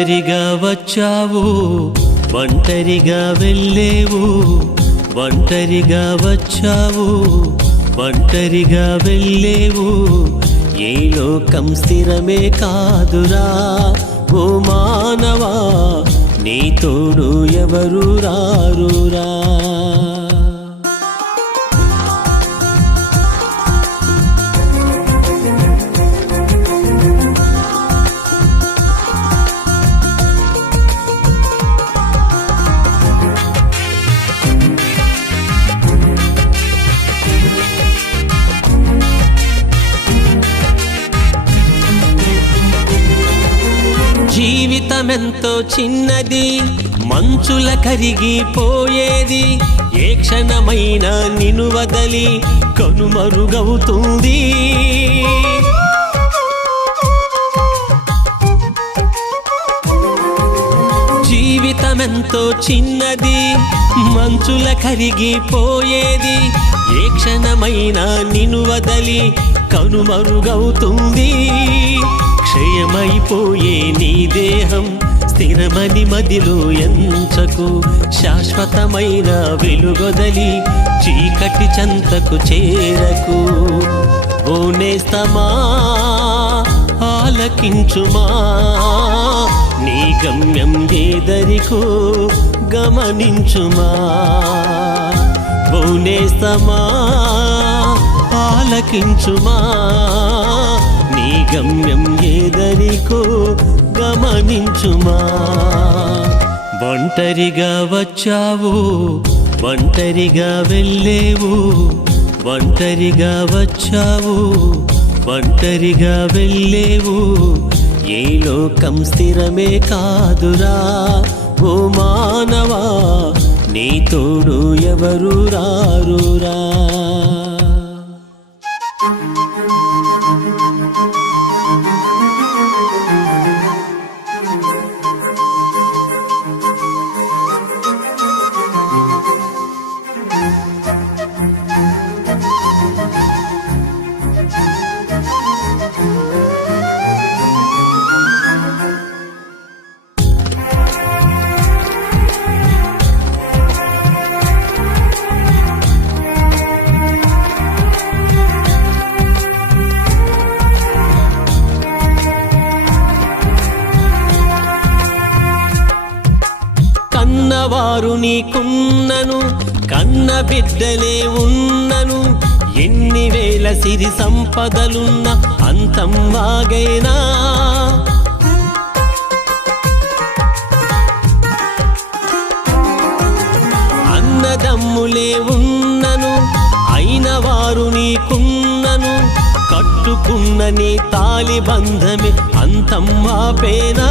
ఒంటరిగా వచ్చావు, ఒంటరిగా వెళ్ళేవు, ఒంటరిగా వచ్చావు, ఒంటరిగా వెళ్ళేవు. ఏ లోకం స్థిరమే కాదురా ఓ మానవా, నీ తోడు ఎవరు రారురా. జీవితమెంతో చిన్నది, మంచుల కరిగిపోయేది. ఏ క్షణమైన నిన్ను వదలి కనుమరుగవుతుంది. జీవితమెంతో చిన్నది, మంచుల కరిగిపోయేది. ఏ క్షణమైన నిన్ను వదలి కనుమరుగవుతుంది. క్షయమైపోయే నీ దేహం స్థిరమని మదిలో ఎంచకు. శాశ్వతమైన వెలుగొదలి చీకటి చెంతకు చేరకు. ఓ నేస్తమా ఆలకించుమా, నీ గమ్యం ఏదరికో గమనించుమా. ఓ నేస్తమా ఆలకించుమా, నీ గమ్యం ఏదరికో గమనించుమా. ఒంటరిగా వచ్చావు, ఒంటరిగా వెళ్ళేవు, ఒంటరిగా వచ్చావు, ఒంటరిగా వెళ్ళేవు. ఏ లోకం స్థిరమే కాదురా ఓ మానవా, నీ తోడు ఎవరు రారురా. కన్నవారు నీకున్నను, కన్న బిడ్డలే ఉన్నను. ఎన్ని వేల సిరి సంపదలున్న అంతం వాగైనా. అన్నదమ్ములే ఉన్నను, అయిన వారు నీకున్నను. కట్టుకున్న నీ తాలి బంధమే అంతం ఆపేనా.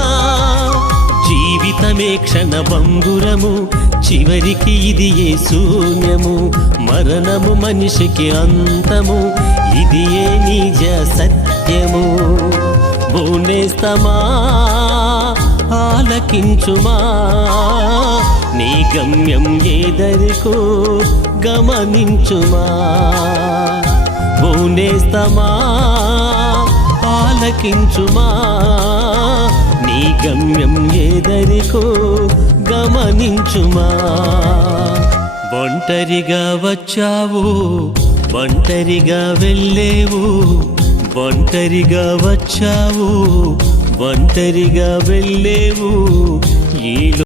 జీవితమే క్షణభంగురము, చివరికి ఇది ఏ శూన్యము. మరణము మనిషికి అంతము, ఇది ఏ నిజ సత్యము. ఓ నేస్తమా ఆలకించుమా, నీ గమ్యం ఏదరికో గమనించుమా. ఓ నేస్తమా ఆలకించుమా, నీ గమ్యం ఏదరికో గమనించుమా. ఒంటరిగా వచ్చావు, ఒంటరిగా వెళ్ళేవు, ఒంటరిగా వచ్చావు, ఒంటరిగా వెళ్ళేవు. ఈ